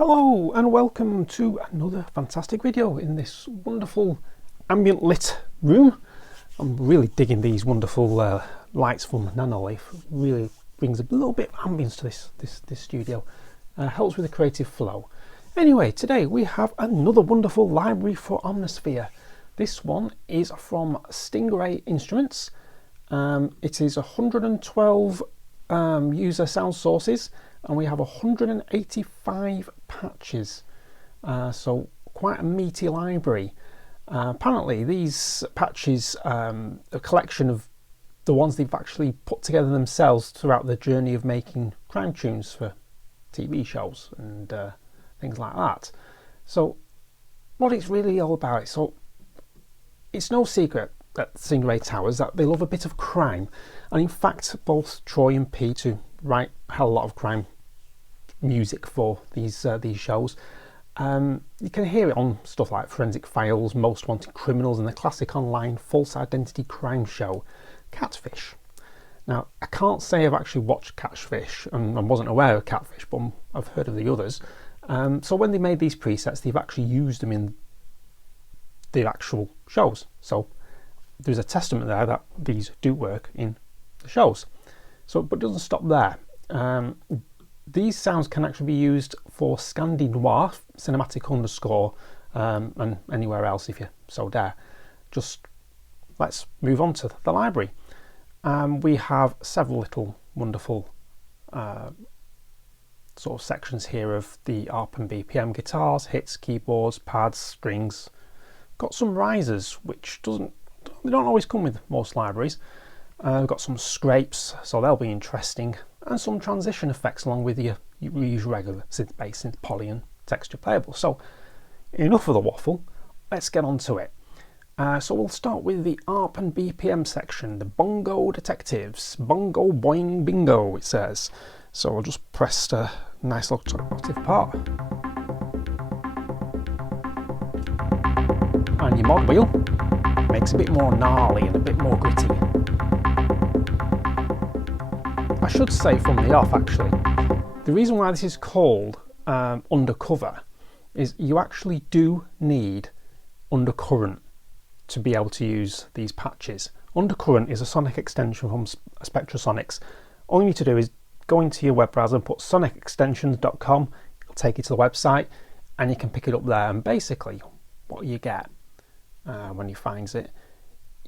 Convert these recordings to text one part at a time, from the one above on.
Hello and welcome to another fantastic video in this wonderful ambient lit room. I'm really digging these wonderful lights from Nanolife. Really brings a little bit of ambience to this studio. Helps with the creative flow. Anyway, today we have another wonderful library for Omnisphere. This one is from Stingray Instruments. It is 112 user sound sources, and we have 185 patches, so quite a meaty library. Apparently these patches are a collection of the ones they've actually put together themselves throughout the journey of making crime tunes for TV shows and things like that. So what it's really all about, so it's no secret at Stingray Towers that they love a bit of crime, and in fact both Troy and Pete, who write a hell of a lot of crime music for these shows, you can hear it on stuff like Forensic Files, Most Wanted Criminals, and the classic online false identity crime show Catfish. Now, I can't say I've actually watched Catfish, and I wasn't aware of Catfish, but I've heard of the others. So when they made these presets, they've actually used them in the actual shows. So there's a testament there that these do work in the shows. So, but it doesn't stop there. These sounds can actually be used for Scandi Noire, cinematic underscore, and anywhere else if you so dare. Just let's move on to the library. We have several little wonderful sort of sections here of the Arp and BPM guitars, hits, keyboards, pads, strings. Got some risers, which they don't always come with most libraries. We've got some scrapes, so they'll be interesting, and some transition effects along with your usual regular Synth Bass, Synth Poly and texture Playable. So enough of the waffle, let's get on to it. So we'll start with the Arp and BPM section, the Bongo Detectives. Bongo boing bingo, it says. So I'll just press a nice little octave part. And your mod wheel makes a bit more gnarly and a bit more gritty. I should say from the off, actually, the reason why this is called Undercover is you actually do need undercurrent to be able to use these patches. Undercurrent is a sonic extension from Spectrasonics. All you need to do is go into your web browser and put sonicextensions.com. It'll take you to the website and you can pick it up there. And basically what you get when you find it,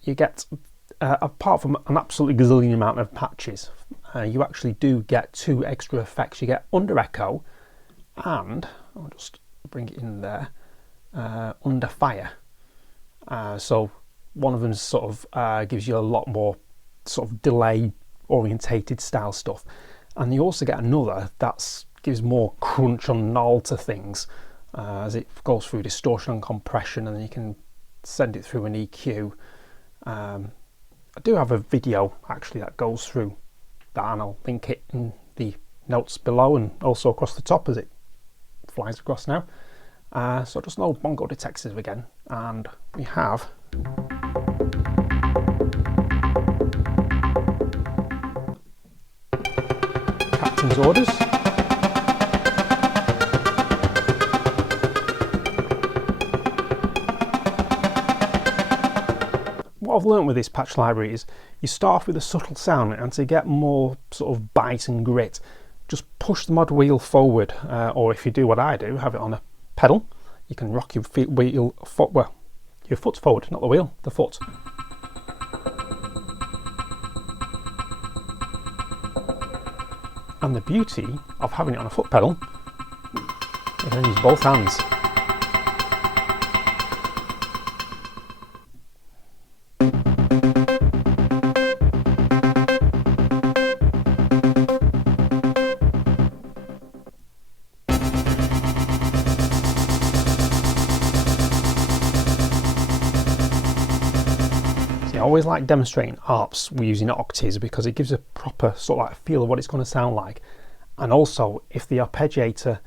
you get apart from an absolutely gazillion amount of patches, you actually do get two extra effects. You get under echo, and I'll just bring it in there, under fire. So one of them sort of gives you a lot more sort of delay orientated style stuff, and you also get another that gives more crunch and gnarl to things as it goes through distortion and compression, and then you can send it through an EQ. I do have a video actually that goes through that, and I'll link it in the notes below and also across the top as it flies across now. So just no Bongo Detectives again, and we have Captain's Orders. What I've learnt with this patch library is you start off with a subtle sound, and to get more sort of bite and grit, just push the mod wheel forward, or if you do what I do, have it on a pedal, you can rock your your foot forward, not the wheel, the foot. And the beauty of having it on a foot pedal, you can use both hands. I always like demonstrating ARPs using octaves because it gives a proper sort of like feel of what it's going to sound like. And also, if the arpeggiator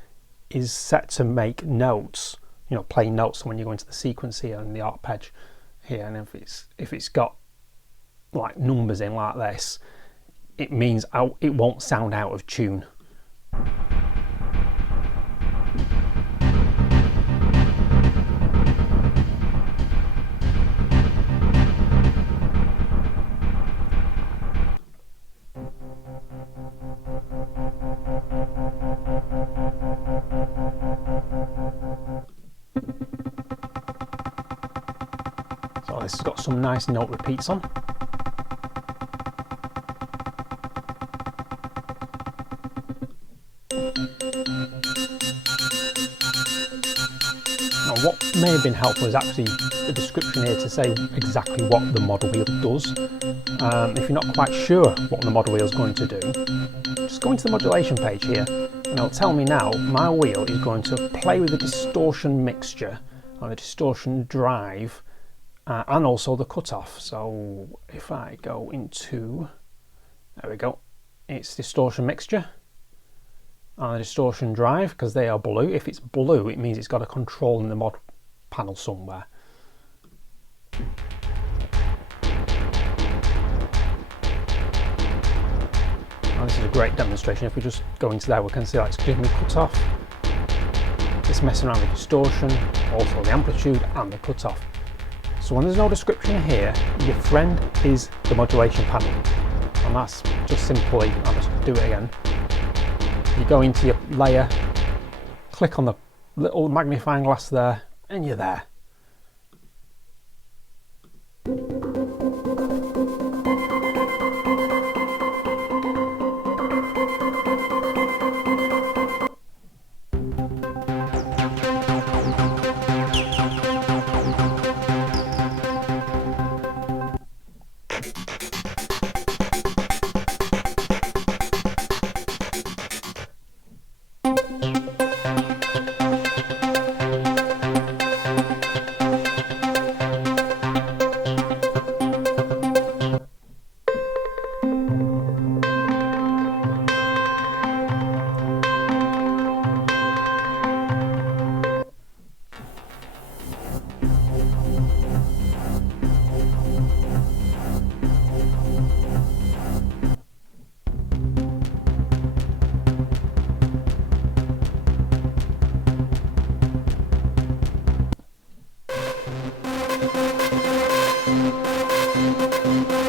is set to make notes, you know, play notes when you go into the sequence here and the arpeg here, and if it's got like numbers in like this, it means it won't sound out of tune. some nice note repeats on. Now what may have been helpful is actually the description here to say exactly what the model wheel does. If you're not quite sure what the model wheel is going to do, just go into the modulation page here and it'll tell me now my wheel is going to play with the distortion mixture and the distortion drive and also the cutoff. So if I go into, there we go, it's distortion mixture and the distortion drive, because they are blue. If it's blue, it means it's got a control in the mod panel somewhere. And this is a great demonstration. If we just go into there, we can see that it's giving me cutoff. It's messing around with distortion, also the amplitude and the cutoff. So when there's no description here, your friend is the modulation panel. And that's just simply, I'll just do it again. You go into your layer, click on the little magnifying glass there, and you're there.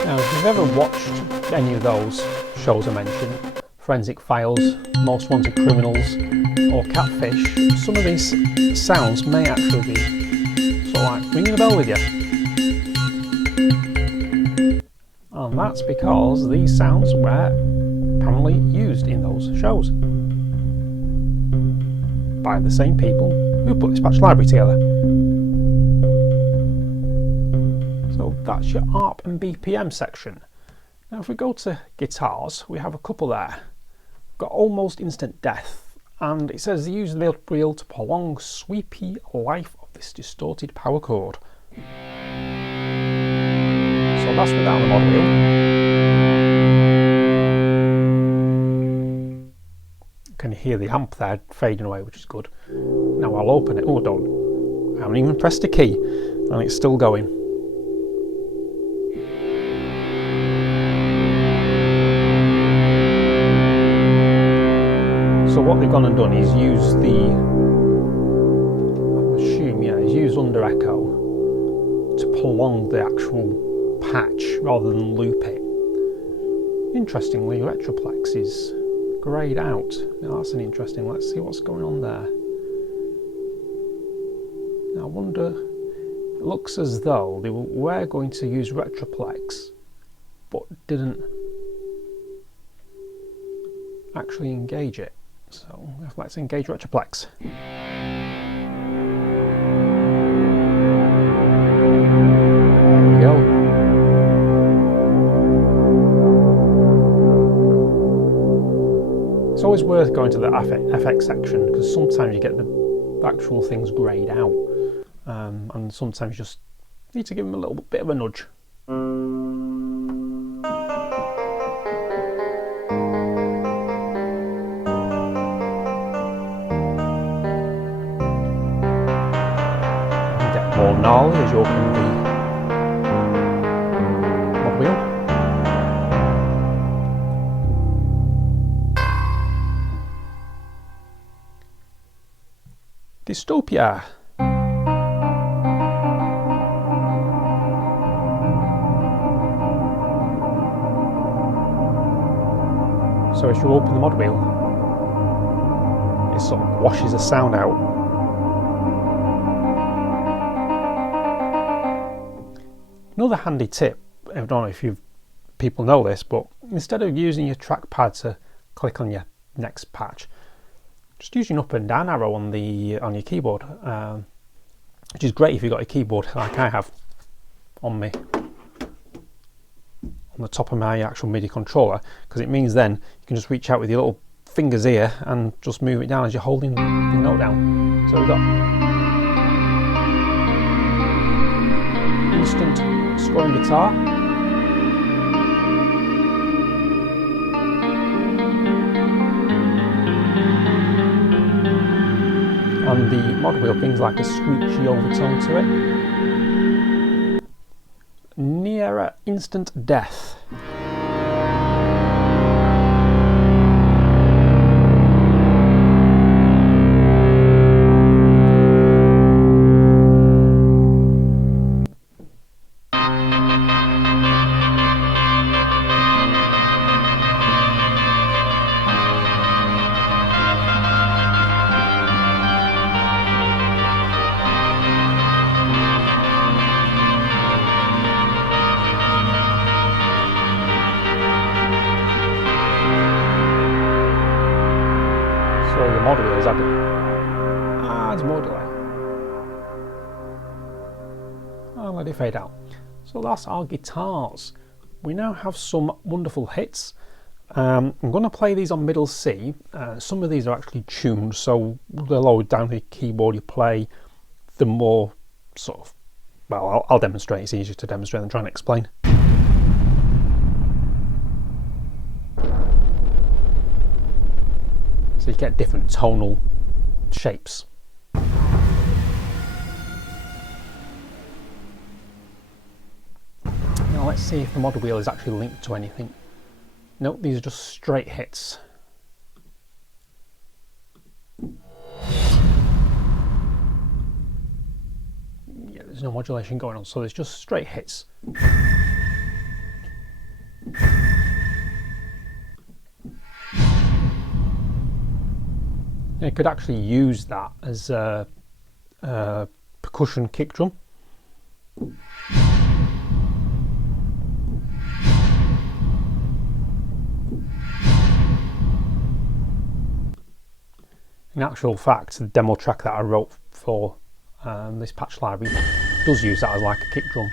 If you've ever watched any of those shows I mentioned, Forensic Files, Most Wanted Criminals or Catfish, some of these sounds may actually be sort of like ringing a bell with you. And that's because these sounds were apparently used in those shows by the same people who put this patch library together. So that's your Arp and BPM section. Now if we go to guitars, we have a couple there. We've got Almost Instant Death, and it says use the wheel to prolong sweepy life of this distorted power chord. So that's without the mod wheel. You can hear the amp there fading away, which is good. Now I'll open it. Oh, I haven't even pressed a key and it's still going. So what they've gone and done is use the, I assume, yeah, is use under echo to prolong the actual patch rather than loop it. Interestingly, Retroplex is greyed out. Now that's an interesting, let's see what's going on there. Now I wonder, it looks as though they were going to use Retroplex but didn't actually engage it. So let's engage Retroplex. There we go. It's always worth going to the FX section because sometimes you get the actual things greyed out, and sometimes you just need to give them a little bit of a nudge. More gnarly as you open the mod wheel. Dystopia. So as you open the mod wheel, it sort of washes the sound out. Another handy tip, I don't know if people know this, but instead of using your trackpad to click on your next patch, just use your up and down arrow on your keyboard, which is great if you've got a keyboard like I have on me, on the top of my actual MIDI controller, because it means then you can just reach out with your little fingers here and just move it down as you're holding the note down. So we've got instant scoring guitar, and the mod wheel brings like a screechy overtone to it. Nearer instant death. So the mod wheel is adds more delay. I'll let it fade out. So that's our guitars. We now have some wonderful hits. I'm going to play these on middle C. Some of these are actually tuned, so the lower down the keyboard you play, the more sort of, well, I'll demonstrate. It's easier to demonstrate than trying to explain. So you get different tonal shapes. Now let's see if the mod wheel is actually linked to anything. Nope, these are just straight hits. Yeah, there's no modulation going on, so there's just straight hits. You could actually use that as a percussion kick drum. In actual fact, the demo track that I wrote for this patch library does use that as like a kick drum.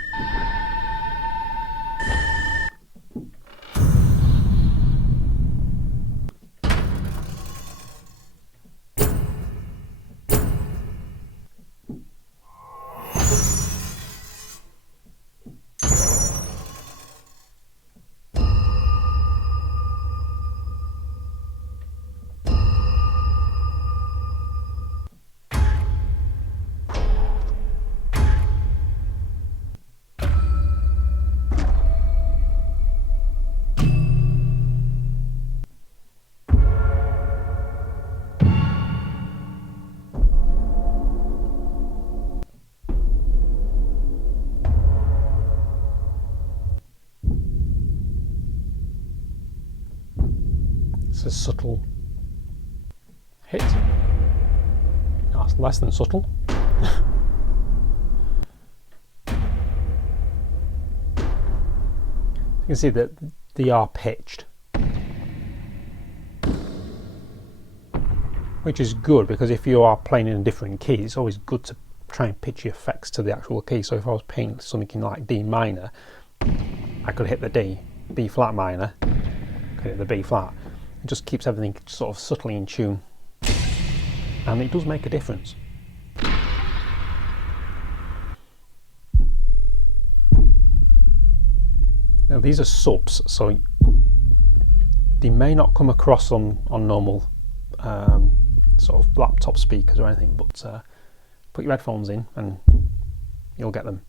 It's a subtle hit. That's less than subtle. You can see that they are pitched, which is good because if you are playing in a different key, it's always good to try and pitch your effects to the actual key. So if I was playing something in like D minor, I could hit the D, B flat minor, could hit the B flat. It just keeps everything sort of subtly in tune, and it does make a difference. Now these are subs, so they may not come across on normal sort of laptop speakers or anything, but put your headphones in and you'll get them.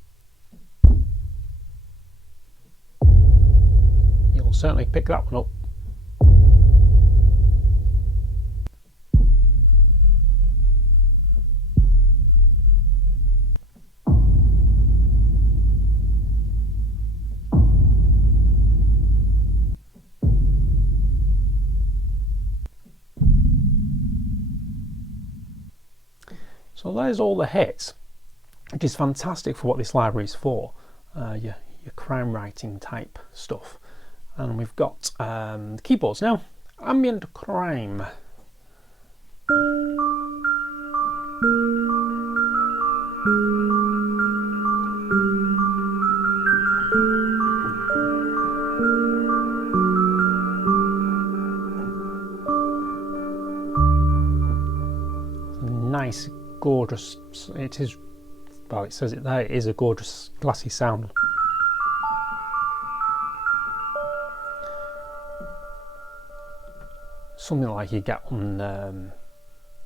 You'll certainly pick that one up. So there's all the hits, which is fantastic for what this library is for. Your your crime writing type stuff. And we've got the keyboards now. Ambient crime. Nice, gorgeous. It is. Well, it says it there. It is a gorgeous, glassy sound. Something like you get on.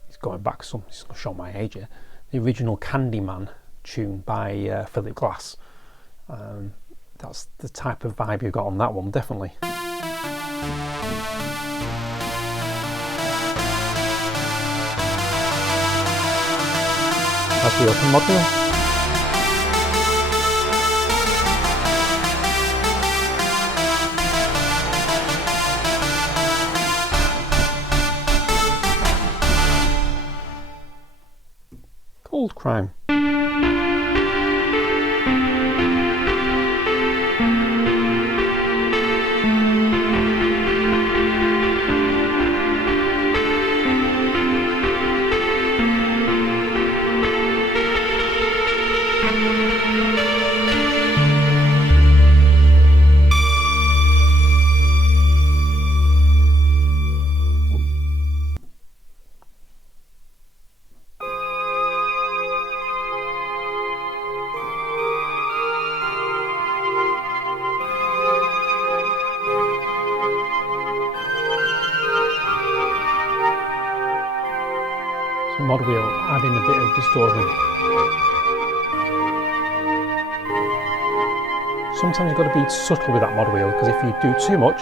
It's going back some. It's going to show my age here. The original Candyman tune by Philip Glass. That's the type of vibe you got on that one, definitely. As we open module. Cold crime. Mod wheel adding a bit of distortion. Sometimes you've got to be subtle with that mod wheel, because if you do too much,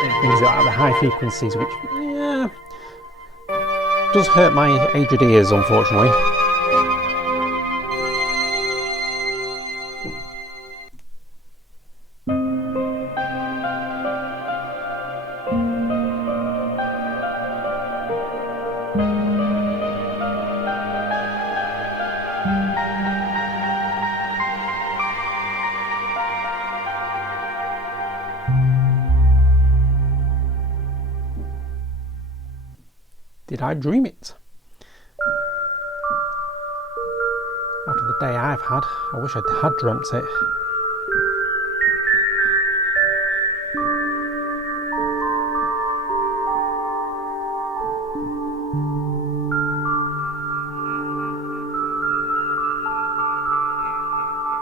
it brings it out at the high frequencies, which does hurt my aged ears, unfortunately. Did I dream it? After the day I've had, I wish I had dreamt it.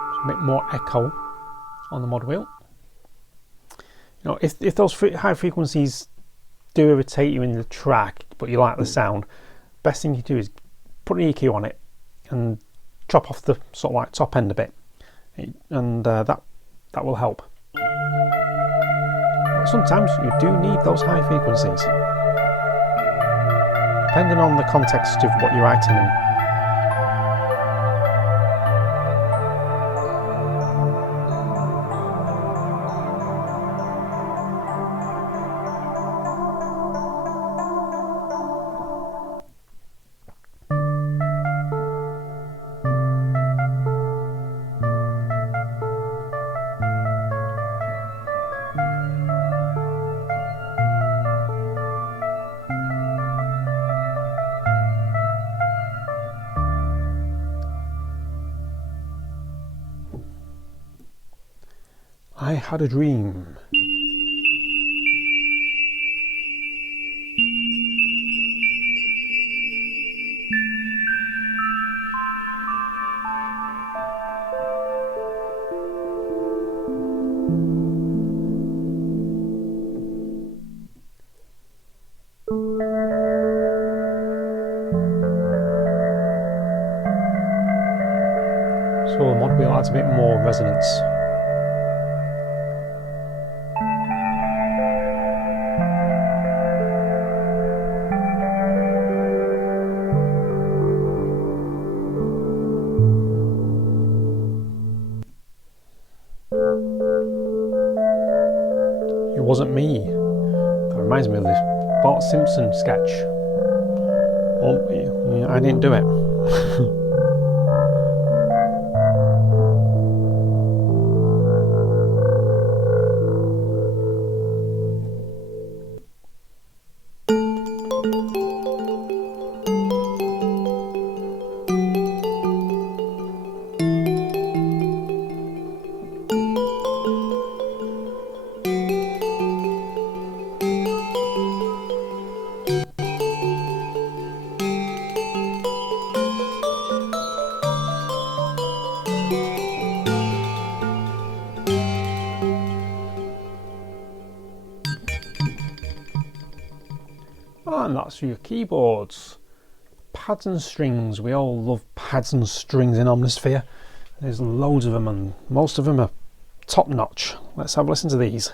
It's a bit more echo on the mod wheel. You know, if those high frequencies do irritate you in the track, but you like the sound, best thing you do is put an EQ on it and chop off the sort of like top end a bit, and that will help. But sometimes you do need those high frequencies, depending on the context of what you're writing in. I had a dream. So the mod wheel adds a bit more resonance. It wasn't me. That reminds me of this Bart Simpson sketch. Well, I didn't do it. And that's your keyboards. Pads and strings. We all love pads and strings in Omnisphere. There's loads of them and most of them are top notch. Let's have a listen to these.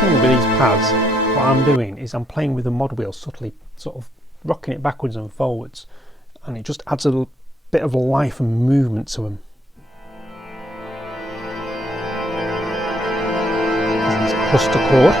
With these pads, what I'm doing is I'm playing with the mod wheel subtly, sort of rocking it backwards and forwards, and it just adds a little bit of life and movement to them. This is cluster chord.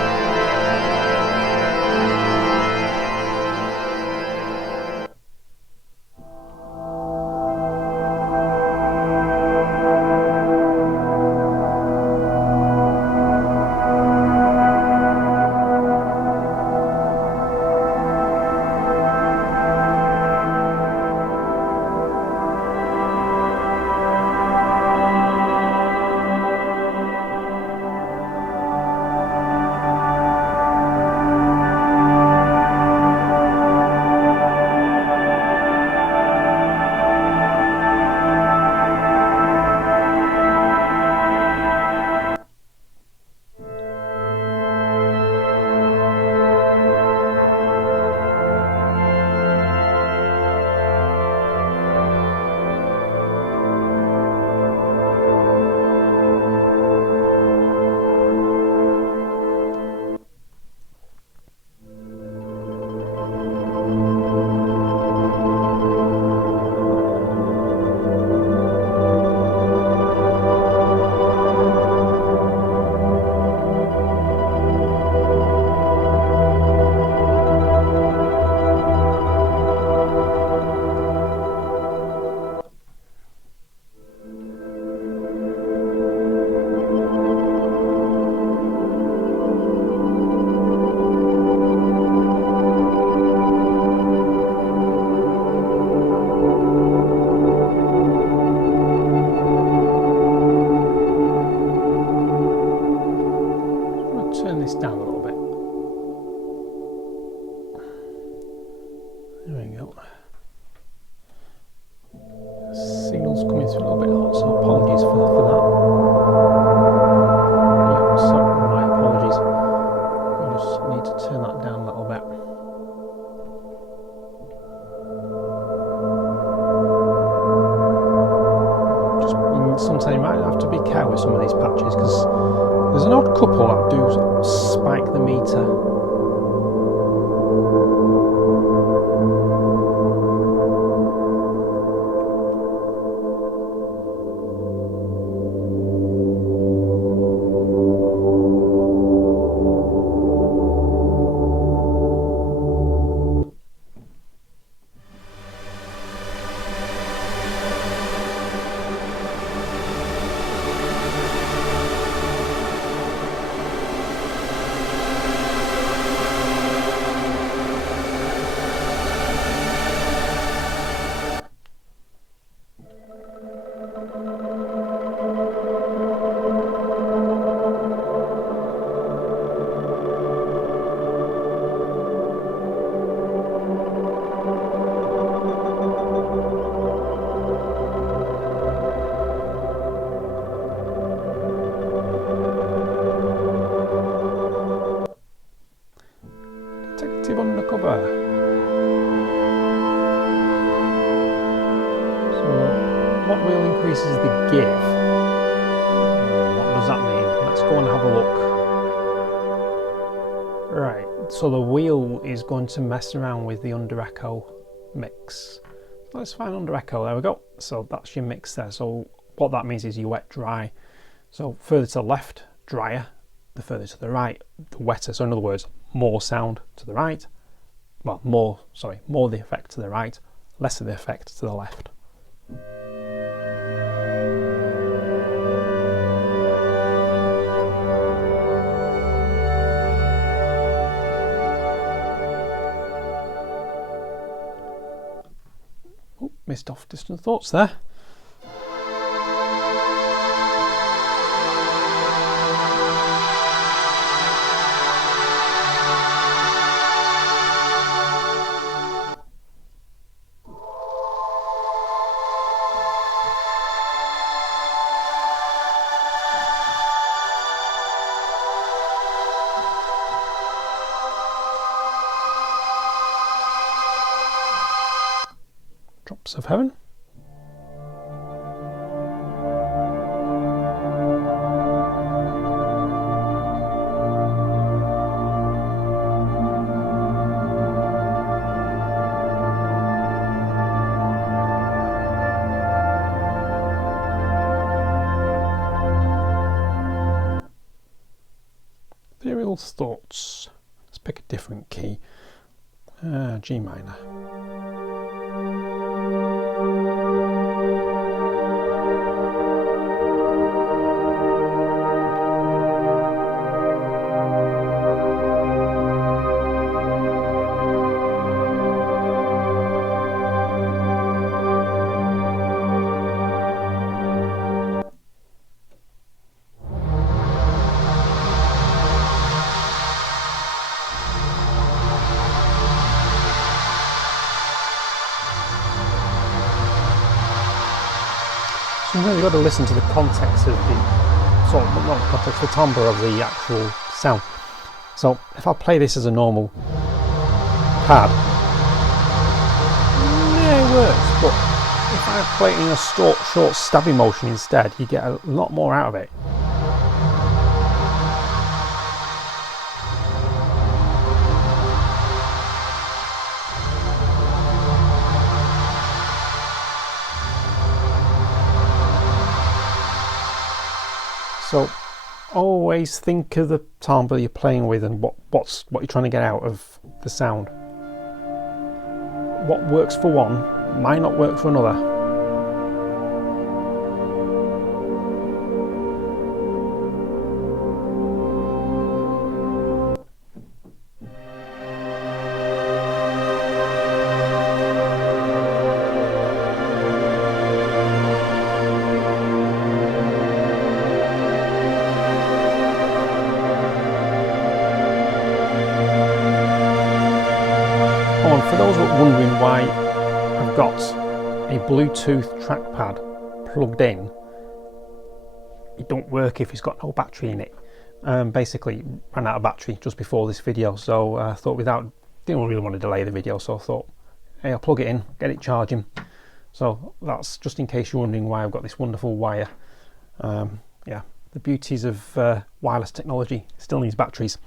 Turn this down a little bit. There we go. Signal's coming through a little bit hot, so apologies for that. Yeah, so my apologies. I just need to turn that down a little bit. Sometimes you might have to be careful with some of these patches because there's an odd couple that do spike the meter. wheel increases the give. What does that mean? Let's go and have a look. Right, so the wheel is going to mess around with the under echo mix. Let's find under echo, there we go. So that's your mix there. So what that means is you wet dry. So further to the left, drier. The further to the right, the wetter. So in other words, more sound to the right. Well, more the effect to the right, less of the effect to the left. Oh, missed off Distant Thoughts there. Drops of Heaven. Ethereal Thoughts. Let's pick a different key. G minor. Sometimes you've got to listen to the context of the, not the context, the timbre of the actual sound. So if I play this as a normal pad, yeah, it works, but if I play it in a short stabby motion instead, you get a lot more out of it. So always think of the timbre you're playing with and what you're trying to get out of the sound. What works for one might not work for another. For those who are wondering why I've got a Bluetooth trackpad plugged in, it don't work if it's got no battery in it. Basically ran out of battery just before this video, so I thought didn't really want to delay the video, so I thought, hey, I'll plug it in, get it charging. So that's just in case you're wondering why I've got this wonderful wire. Yeah, the beauties of wireless technology, it still needs batteries.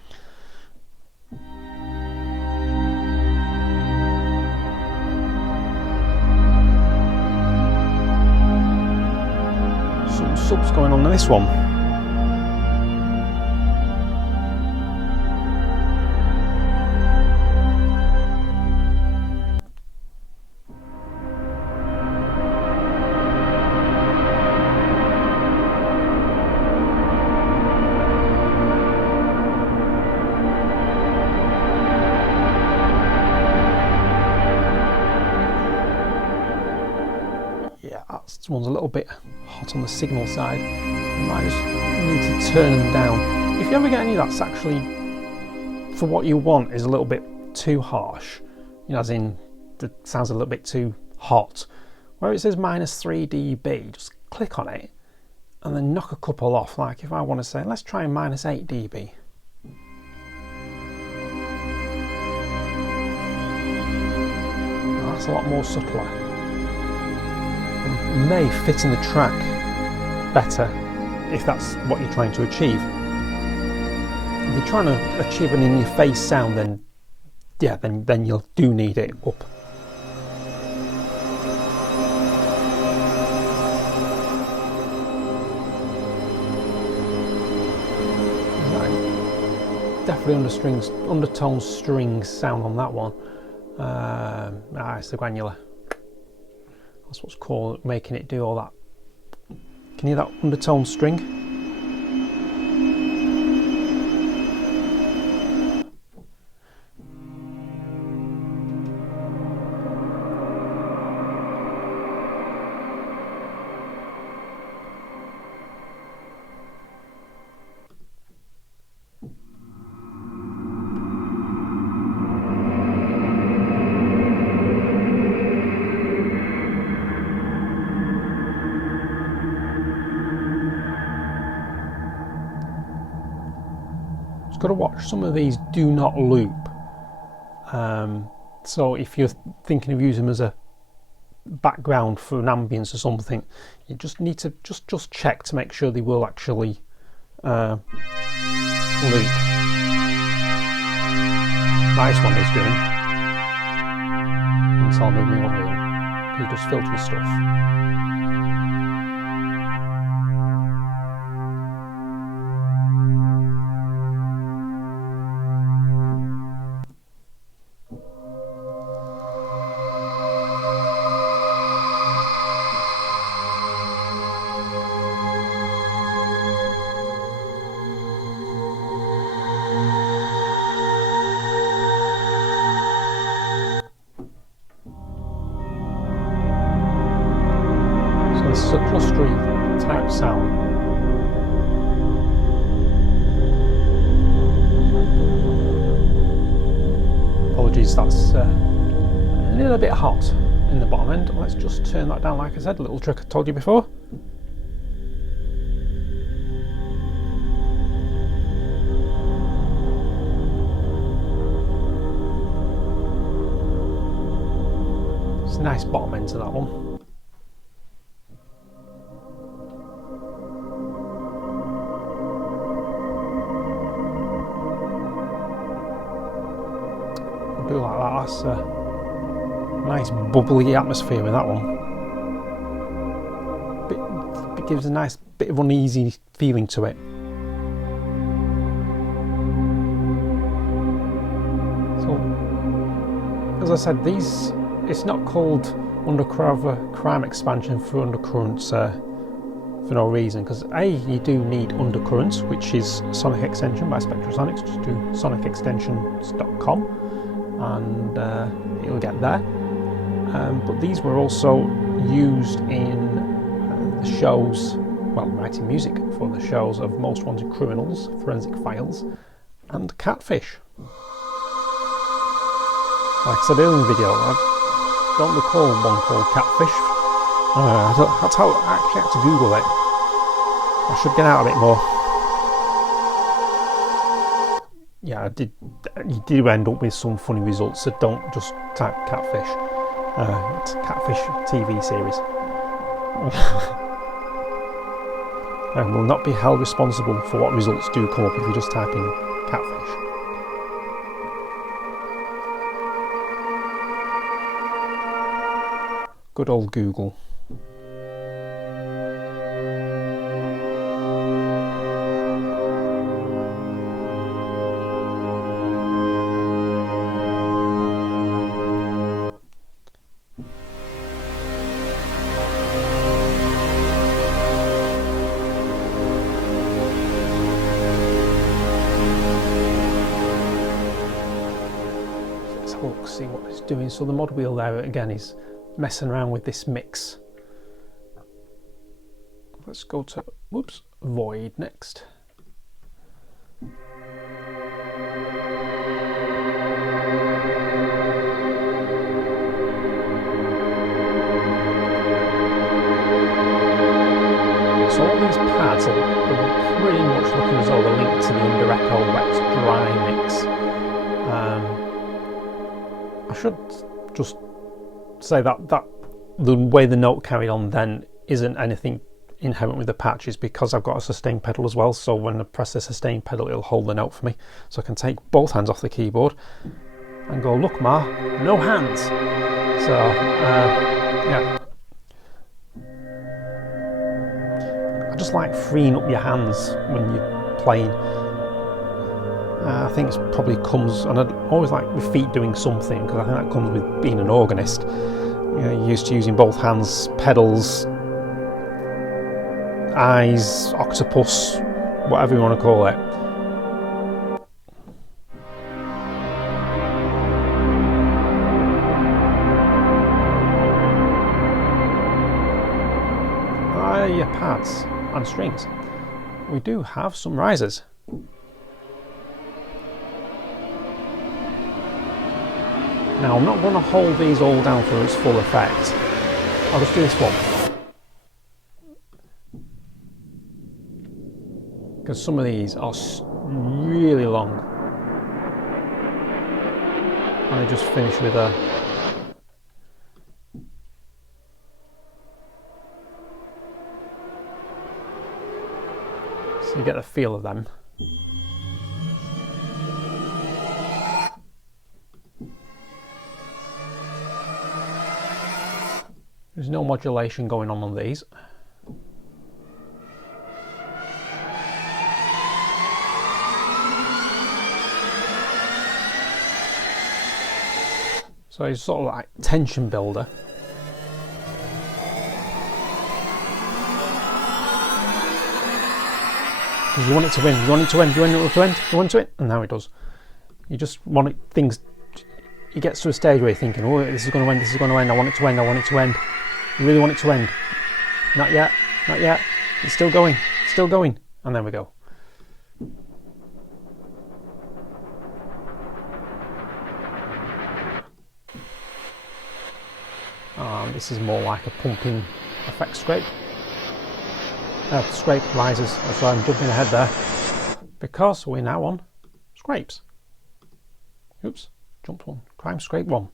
Some subs going on this one. This one's a little bit hot on the signal side. You might just need to turn them down. If you ever get any that's actually, for what you want, is a little bit too harsh, you know, as in the sounds a little bit too hot, where it says -3 dB, just click on it and then knock a couple off. Like if I want to say, let's try -8 dB. That's a lot more subtler. may fit in the track better if that's what you're trying to achieve. If you're trying to achieve an in-your-face sound, then yeah, then you do need it up. Definitely undertone strings sound on that one. It's the granular. That's what's called making it do all that. Can you hear that undertone string? Got to watch, some of these do not loop, so if you're thinking of using them as a background for an ambience or something, you just need to just check to make sure they will actually loop. Nice one is doing. It's all moving on here. He does filter stuff. This is a clustery type sound. Apologies, that's a little bit hot in the bottom end. Let's just turn that down, like I said, a little trick I told you before. It's a nice bottom end to that one. Like that. That's a nice bubbly atmosphere with that one. It gives a nice bit of uneasy feeling to it. So, as I said, it's not called Undercover Crime Expansion for Undercurrents for no reason, because A, you do need Undercurrents, which is Sonic Extension by Spectrasonics. Just do sonicextensions.com. and it'll get there. But these were also used in the shows, well, writing music for the shows of Most Wanted Criminals, Forensic Files, and Catfish. Like I said earlier in the video, I don't recall one called Catfish. That's how I actually had to Google it. I should get out a bit more. Yeah, you do end up with some funny results, so don't just type Catfish. It's Catfish TV series. And will not be held responsible for what results do come up if you just type in Catfish. Good old Google. See what it's doing. So the mod wheel there again is messing around with this mix. Let's go to void next. So all these pads are pretty much looking as though they're linked to the Under Echo Wet Dry mix. I should just say that the way the note carried on then isn't anything inherent with the patch, is because I've got a sustain pedal as well, so when I press the sustain pedal it'll hold the note for me, so I can take both hands off the keyboard and go, look Ma, no hands. So yeah, I just like freeing up your hands when you're playing. I think it probably comes, and I always like my feet doing something, because I think that comes with being an organist. You know, you're used to using both hands, pedals, eyes, octopus, whatever you want to call it. Your pads and strings. We do have some risers. Now I'm not going to hold these all down for its full effect. I'll just do this one, because some of these are really long and they just finish with a so you get the feel of them. There's no modulation going on these. So it's sort of like tension builder. Because you want it to win, you want it to end, you want it to end, you want it to end, and now it does. You just want it, things, it gets to a stage where you're thinking, oh, this is going to end, this is going to end, I want it to end, I want it to end. You really want it to end. Not yet, not yet, it's still going, and there we go. This is more like a pumping effect scrape. Scrape risers, that's why I'm jumping ahead there, because we're now on scrapes. Oops, jumped one. Crime scrape one.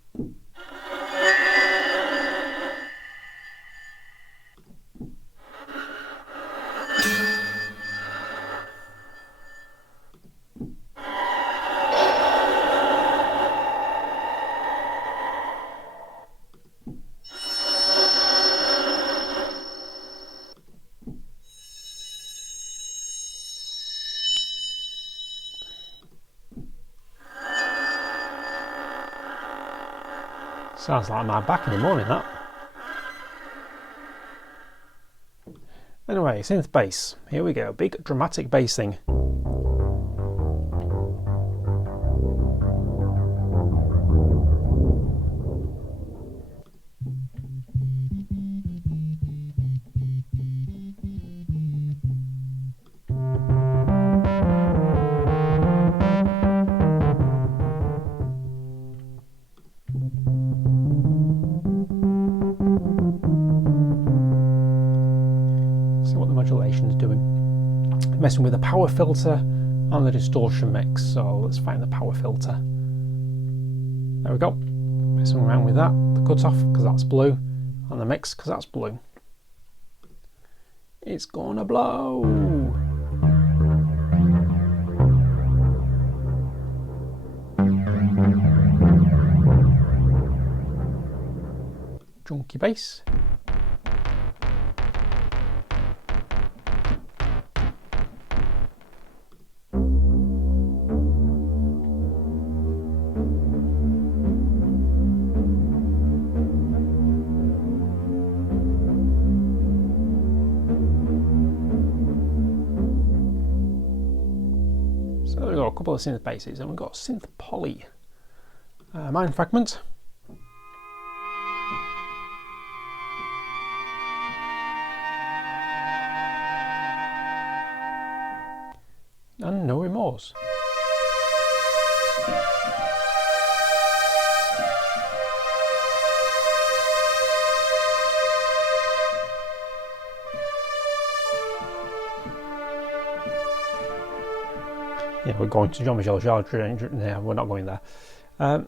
Sounds like my back in the morning, that. Anyway, synth bass. Here we go. Big dramatic bass thing. Messing with the power filter and the distortion mix, so let's find the power filter. There we go. Messing around with that, the cutoff because that's blue, and the mix because that's blue. It's gonna blow. Junky bass. So we've got a couple of synth basses, and we've got Synth Poly Mind Fragment. And No Remorse. Yeah, we're going to Jean-Michel Jarre. Yeah, we're not going there.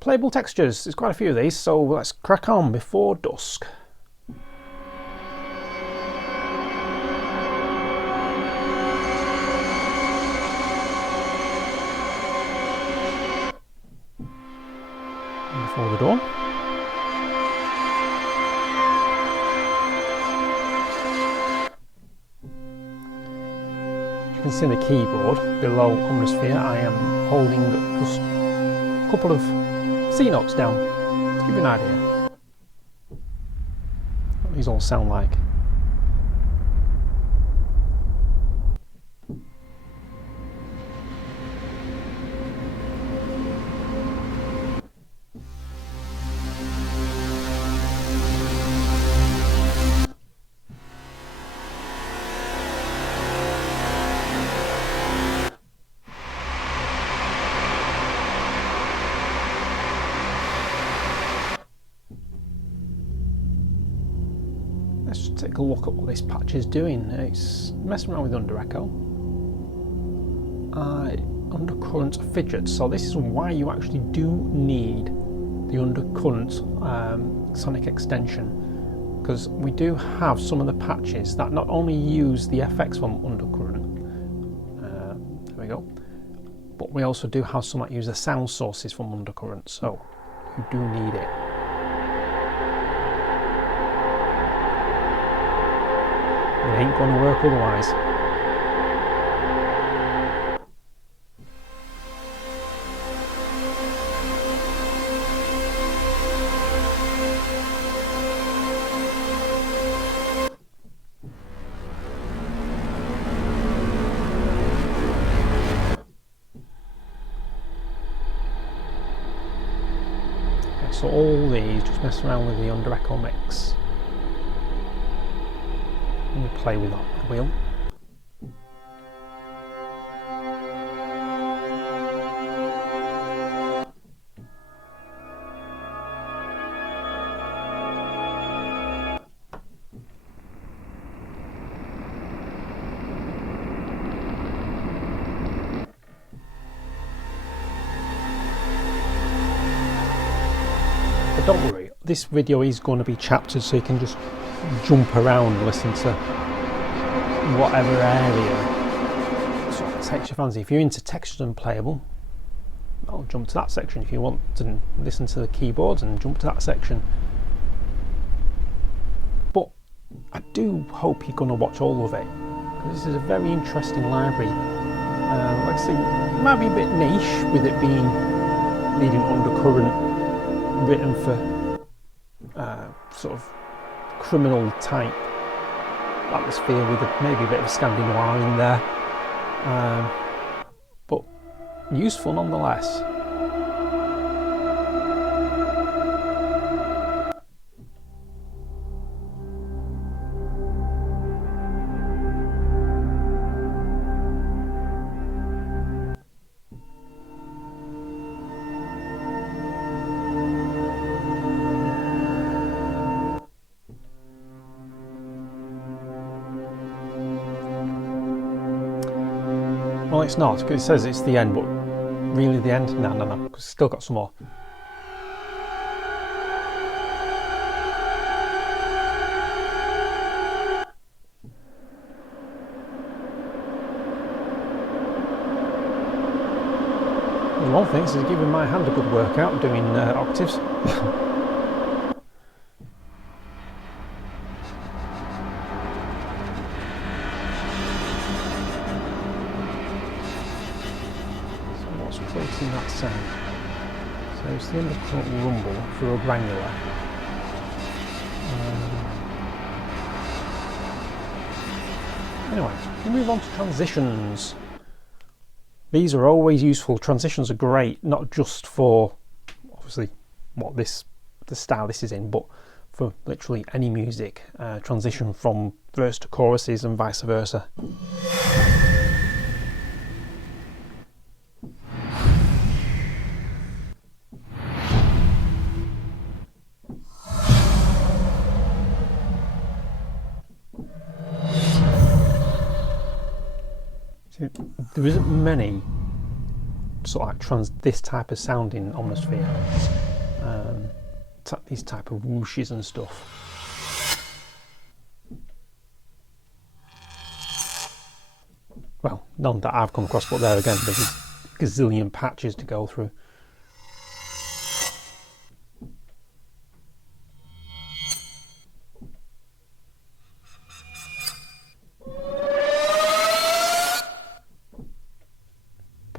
Playable textures. There's quite a few of these, so let's crack on before dusk. before the dawn. You can see the keyboard below Omnisphere. I am holding just a couple of C notes down to give you an idea what these all sound like. Let's take a look at what this patch is doing. It's messing around with under echo, undercurrent fidget. So this is why you actually do need the undercurrent sonic extension, because we do have some of the patches that not only use the FX from undercurrent, there we go, but we also do have some that use the sound sources from undercurrent. So you do need it. It ain't going to work otherwise. Okay, so all these, just mess around with the under echo mix. Let me play with that wheel. But don't worry, this video is going to be chaptered, so you can just jump around and listen to whatever area sort of takes your fancy. If you're into textured and playable, I'll jump to that section. If you want to listen to the keyboards, and jump to that section. But I do hope you're going to watch all of it, because this is a very interesting library. Like I say, it might be a bit niche with it being leading undercurrent, written for sort of criminal type atmosphere with maybe a bit of Scandi Noire in there, but useful nonetheless. Well, it's not, because it says it's the end, but really the end? No, because it's still got some more. One thing is giving my hand a good workout doing octaves. Creating that sound. So it's the undercurrent rumble through a granular. Anyway, we move on to transitions. These are always useful. Transitions are great, not just for obviously the style this is in, but for literally any music. Transition from verse to choruses and vice versa. There isn't many sort of like this type of sound in Omnisphere, these type of whooshes and stuff. Well, none that I've come across, but there again, there's a gazillion patches to go through.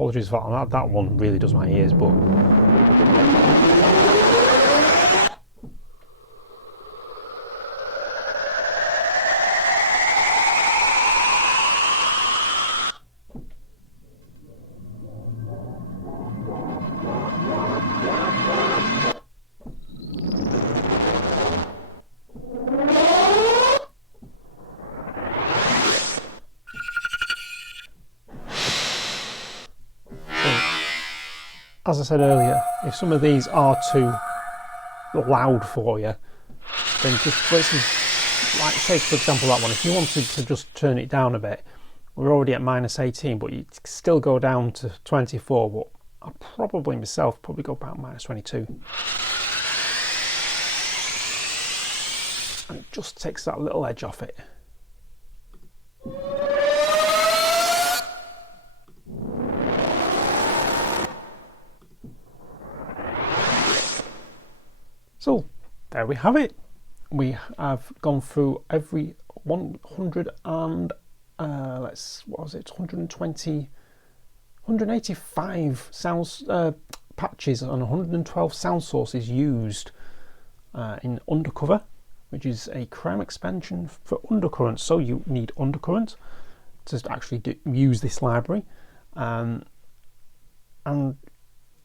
apologies for that. That one really does my ears, but as I said earlier, if some of these are too loud for you, then just listen. Like, say for example that one, if you wanted to just turn it down a bit, we're already at -18, but you still go down to 24, but I'd probably myself probably go about -22. And it just takes that little edge off it. So there we have it. We have gone through every 100 and 185 sounds patches and 112 sound sources used in Undercover, which is a crime expansion for undercurrent. So you need undercurrent to actually use this library, and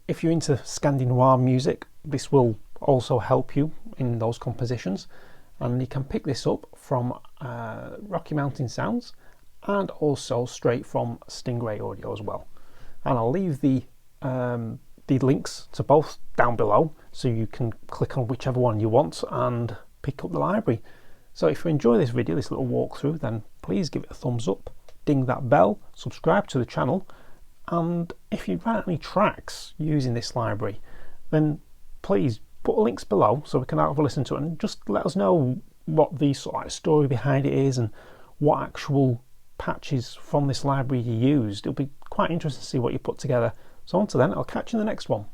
if you're into Scandi Noire music, this will also help you in those compositions. And you can pick this up from Rocky Mountain Sounds and also straight from Stingray Audio as well. And I'll leave the links to both down below, so you can click on whichever one you want and pick up the library. So if you enjoy this video, this little walkthrough, then please give it a thumbs up, ding that bell, subscribe to the channel, and if you write any tracks using this library, then please put the links below so we can have a listen to it, and just let us know what the sort of like story behind it is and what actual patches from this library you used. It'll be quite interesting to see what you put together. So until then, I'll catch you in the next one.